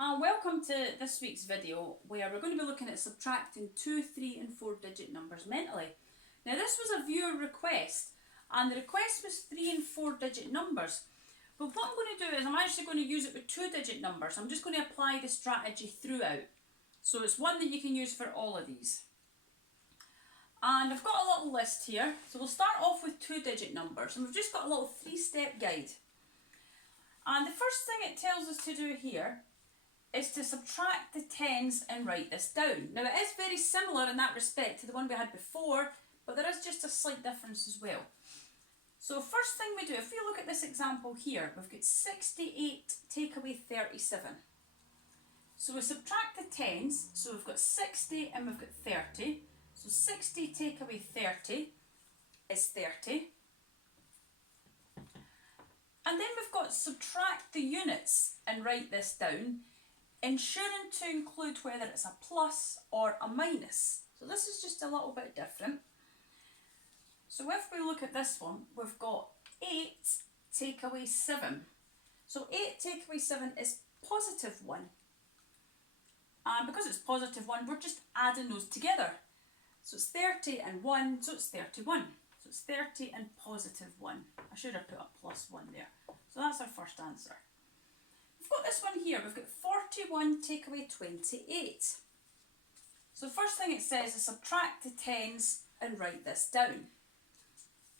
Welcome to this week's video where we're going to be looking at subtracting 2, 3 and 4 digit numbers mentally. Now this was a viewer request and the request was 3 and 4 digit numbers, but what I'm going to do is I'm actually going to use it with 2 digit numbers. I'm just going to apply the strategy throughout, so it's one that you can use for all of these. And I've got a little list here, so we'll start off with 2 digit numbers and we've just got a little 3-step guide. And the first thing it tells us to do here is to subtract the tens and write this down. Now it is very similar in that respect to the one we had before, but there is just a slight difference as well. So first thing we do, if we look at this example here, we've got 68 take away 37. So we subtract the tens, so we've got 60 and we've got 30. So 60 take away 30 is 30. And then we've got subtract the units and write this down, ensuring to include whether it's a plus or a minus. So this is just a little bit different. So if we look at this one, we've got 8 take away 7. So 8 take away 7 is positive 1. And because it's positive 1, we're just adding those together. So it's 30 and 1, so it's 31. So it's 30 and positive 1. I should have put a plus 1 there. So that's our first answer. We've got this one here, we've got 41 take away 28. So the first thing it says is subtract the tens and write this down.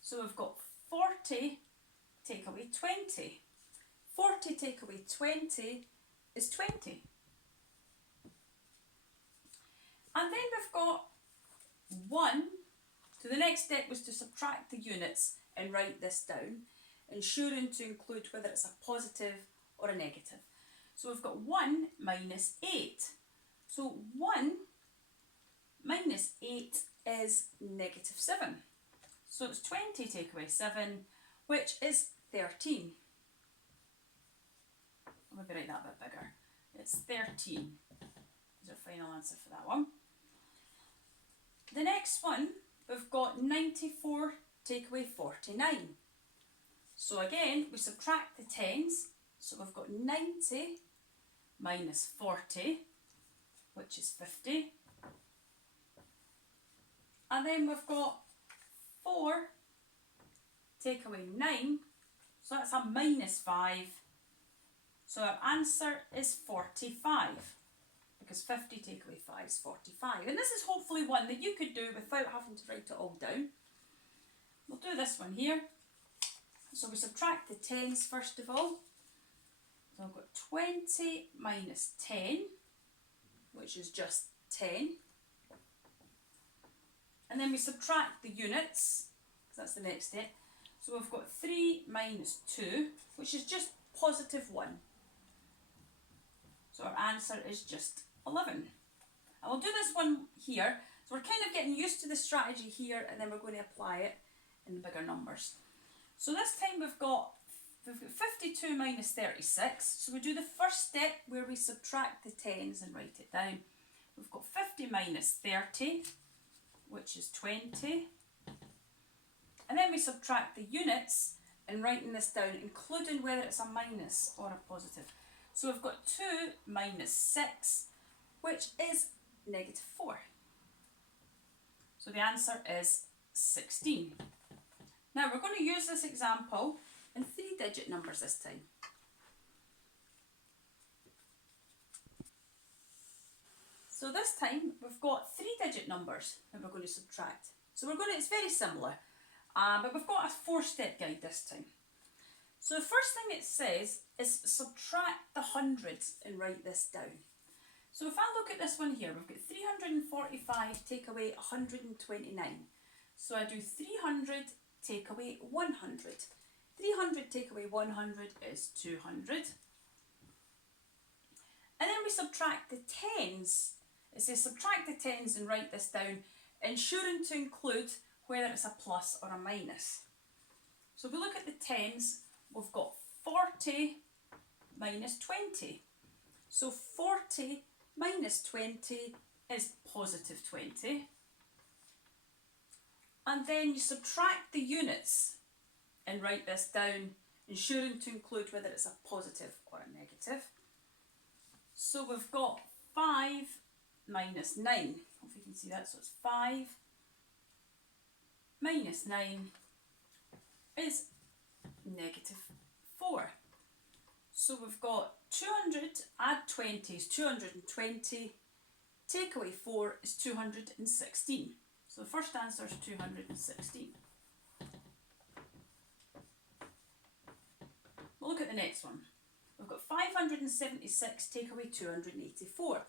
So we've got 40 take away 20. 40 take away 20 is 20. And then we've got 1. So the next step was to subtract the units and write this down, ensuring to include whether it's a positive or a negative. So we've got 1 minus 8. So 1 minus 8 is negative 7. So it's 20 take away 7, which is 13. I'll maybe write that a bit bigger. It's 13 is our final answer for that one. The next one, we've got 94 take away 49. So again, we subtract the tens. So we've got 90 minus 40, which is 50. And then we've got 4 take away 9. So that's a minus 5. So our answer is 45. Because 50 take away 5 is 45. And this is hopefully one that you could do without having to write it all down. We'll do this one here. So we subtract the tens first of all. So I've got 20 minus 10, which is just 10. And then we subtract the units, because that's the next step. So we've got 3 minus 2, which is just positive 1. So our answer is just 11. And we'll do this one here. So we're kind of getting used to the strategy here, and then we're going to apply it in the bigger numbers. So this time we've got 52 minus 36. So we do the first step where we subtract the tens and write it down. We've got 50 minus 30, which is 20. And then we subtract the units and writing this down, including whether it's a minus or a positive. So we've got 2 minus 6, which is negative 4. So the answer is 16. Now we're going to use this example in 3-digit numbers this time. So this time we've got 3-digit numbers that we're going to subtract. So it's very similar, but we've got a 4-step guide this time. So the first thing it says is subtract the hundreds and write this down. So if I look at this one here, we've got 345 take away 129. So I do 300 take away 100. 300 take away 100 is 200. And then we subtract the tens. It says subtract the tens and write this down, ensuring to include whether it's a plus or a minus. So if we look at the tens, we've got 40 minus 20. So 40 minus 20 is positive 20. And then you subtract the units and write this down, ensuring to include whether it's a positive or a negative. So we've got 5 minus 9. If you can see that, so it's 5 minus 9 is negative 4. So we've got 200, add 20 is 220, take away 4 is 216. So the first answer is 216. We'll look at the next one. We've got 576, take away 284.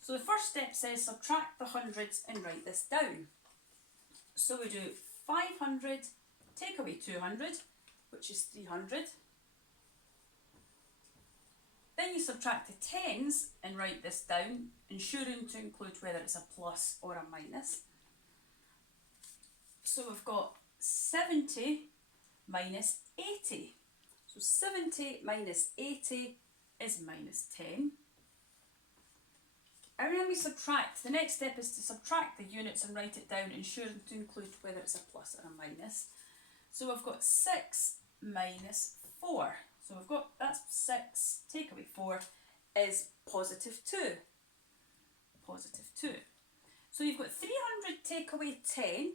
So the first step says subtract the hundreds and write this down. So we do 500, take away 200, which is 300. Then you subtract the tens and write this down, ensuring to include whether it's a plus or a minus. So we've got 70 minus 80. So 70 minus 80 is minus 10. And then we subtract. The next step is to subtract the units and write it down, ensuring to include whether it's a plus or a minus. So we've got 6 minus 4. So we've got, that's 6, take away 4 is positive 2. Positive 2. So you've got 300 take away 10,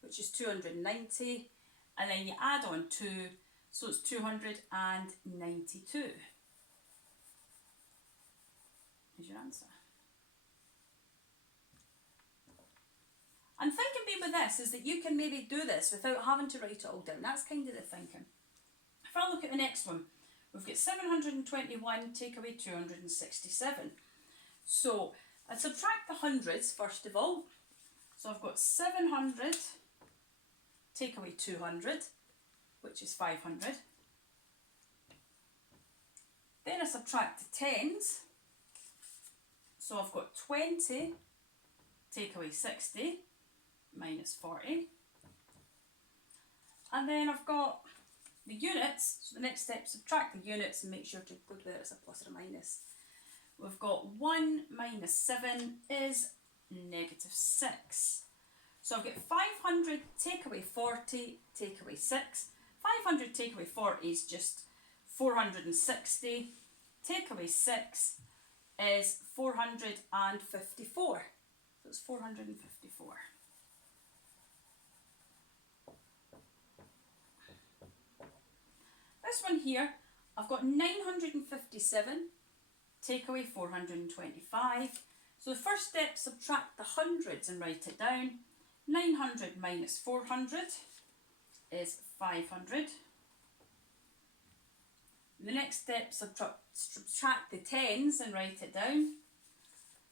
which is 290, and then you add on 2, so it's 292. Here's your answer. And thinking being with this is that you can maybe do this without having to write it all down. That's kind of the thinking. If I look at the next one, we've got 721 take away 267. So I'd subtract the hundreds first of all. So I've got 700 take away 200, which is 500. Then I subtract the tens. So I've got 20 take away 60 minus 40. And then I've got the units. So the next step, subtract the units and make sure to include whether it's a plus or a minus. We've got 1 minus 7 is negative 6. So I've got 500 take away 40, take away 6. 500 take away 40 is just 460. Take away 6 is 454. So it's 454. This one here, I've got 957, take away 425. So the first step, subtract the hundreds and write it down. 900 minus 400 is 500. The next step, subtract the tens and write it down.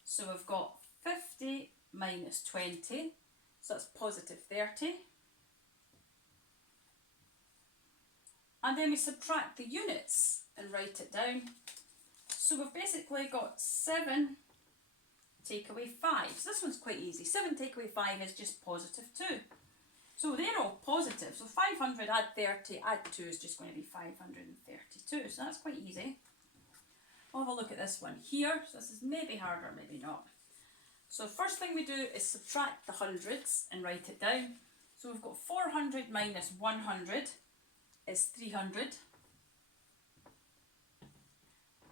So we've got 50 minus 20, so that's positive 30. And then we subtract the units and write it down. So we've basically got 7 take away 5. So this one's quite easy. 7 take away 5 is just positive 2. So they're all positive. So 500 add 30, add 2 is just going to be 532. So that's quite easy. We'll have a look at this one here. So this is maybe harder, maybe not. So first thing we do is subtract the hundreds and write it down. So we've got 400 minus 100 is 300.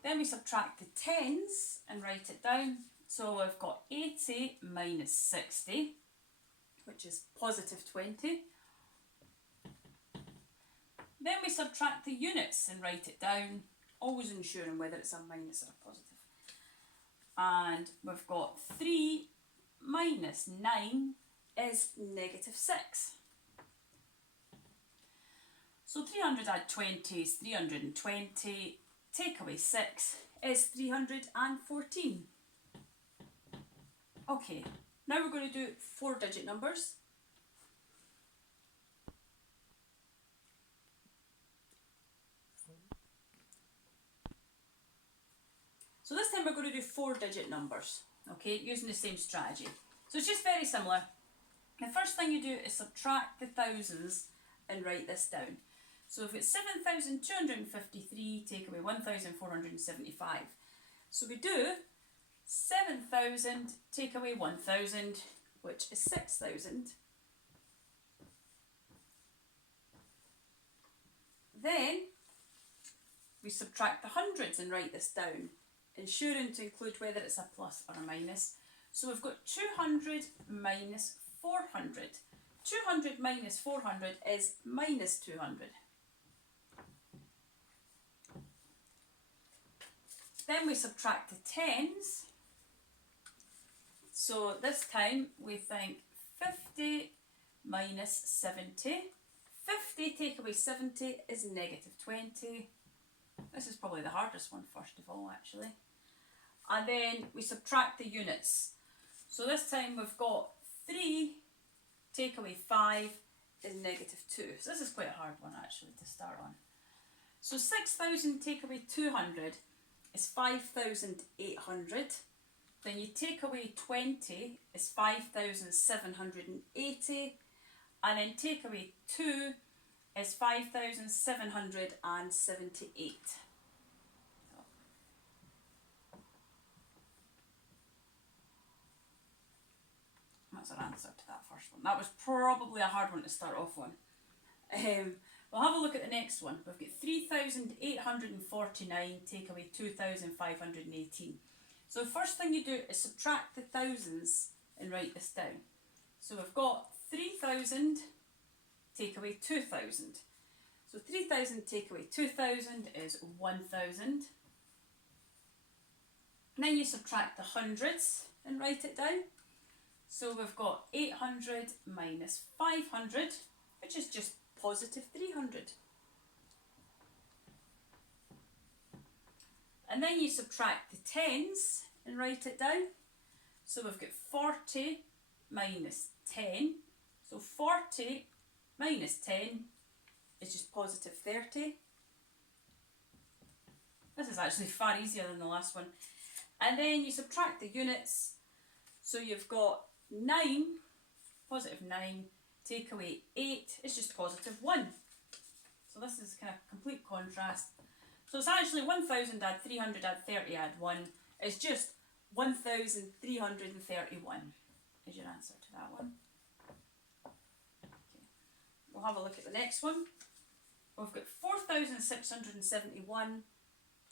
Then we subtract the tens and write it down. So we've got 80 minus 60, which is positive 20. Then we subtract the units and write it down, always ensuring whether it's a minus or a positive. And we've got 3 minus 9 is negative 6. So 300 add 20 is 320, take away 6 is 314. Okay, now we're going to do 4-digit numbers. So this time we're going to do 4-digit numbers, okay, using the same strategy. So it's just very similar. The first thing you do is subtract the thousands and write this down. So if it's 7,253, take away 1,475. So we do 7,000, take away 1,000, which is 6,000. Then we subtract the hundreds and write this down, ensuring to include whether it's a plus or a minus. So we've got 200 minus 400. 200 minus 400 is minus 200. Then we subtract the tens. So this time we think 50 minus 70. 50 take away 70 is negative 20. This is probably the hardest one first of all, actually. And then we subtract the units. So this time we've got 3 take away 5 is negative 2. So this is quite a hard one actually to start on. So 6,000 take away 200 is 5,800. Then you take away 20 is 5,780. And then take away 2 is 5,778. That's our answer to that first one. That was probably a hard one to start off on. We'll have a look at the next one. We've got 3,849 take away 2,518. So the first thing you do is subtract the thousands and write this down. So we've got 3,000 take away 2,000. So 3,000 take away 2,000 is 1,000. And then you subtract the hundreds and write it down. So we've got 800 minus 500, which is just positive 300. And then you subtract the tens and write it down. So we've got 40 minus 10. So 40 minus 10 is just positive 30. This is actually far easier than the last one. And then you subtract the units. So you've got 9, positive 9, take away 8 is just positive 1. So this is kind of complete contrast. So it's actually 1,000 add 300 add 30 add 1 is just 1,331 is your answer to that one. Okay. We'll have a look at the next one. We've got 4,671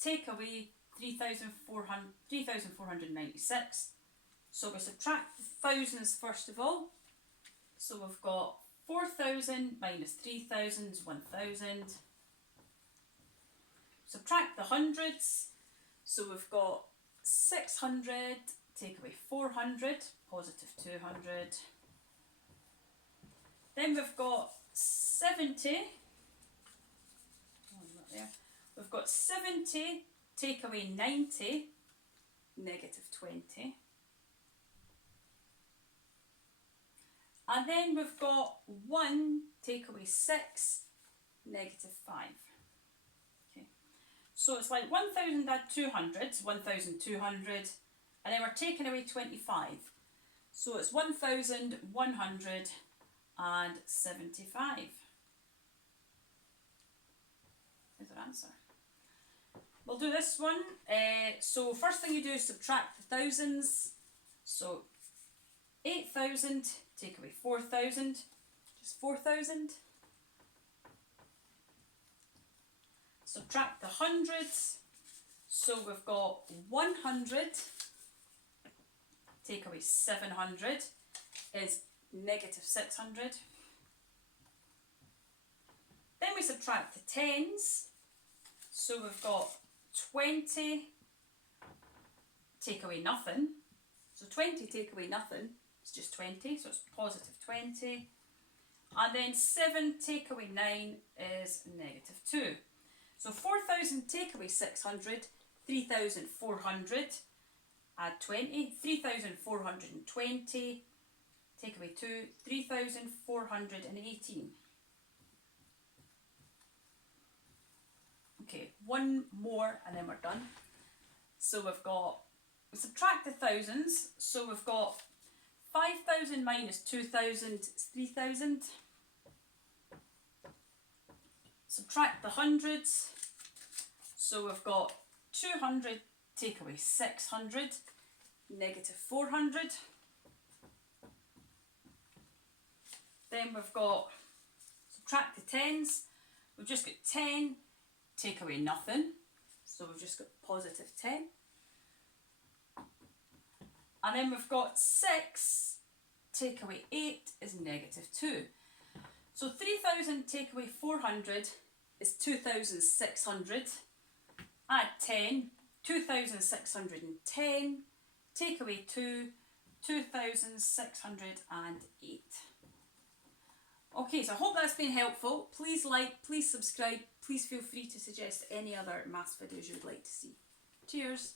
take away 3,496. So we subtract the thousands first of all. So we've got 4,000 minus 3,000 is 1,000. Subtract the hundreds. So we've got 600 take away 400, positive 200. Then we've got 70. Oh, not there. We've got 70 take away 90, negative 20. And then we've got 1 take away 6, negative 5. Okay. So it's like 1,000 add 200, 1,200, and then we're taking away 25. So it's 1,175 is our answer. We'll do this one. So first thing you do is subtract the thousands. So 8,000 take away 4,000, just 4,000. Subtract the hundreds. So we've got 100 take away 700 is negative 600. Then we subtract the tens. So we've got 20 take away nothing. So 20 take away nothing is just 20, so it's positive 20. And then 7 take away 9 is negative 2. So 4,000 take away 600, 3,400, add 20, 3,420, take away 2, 3,418. Okay, one more and then we're done. So we subtract the thousands, so we've got 5,000 minus 2,000 is 3,000. Subtract the hundreds, so we've got 200 take away 600, negative 400. Then we've got, subtract the tens, we've just got 10 take away nothing, so we've just got positive 10. And then we've got 6 take away 8 is -2. So 3,000 take away 400 is 2,600. Add 10, 2,610. Take away 2, 2,608. Okay, so I hope that's been helpful. Please like, please subscribe, please feel free to suggest any other maths videos you would like to see. Cheers!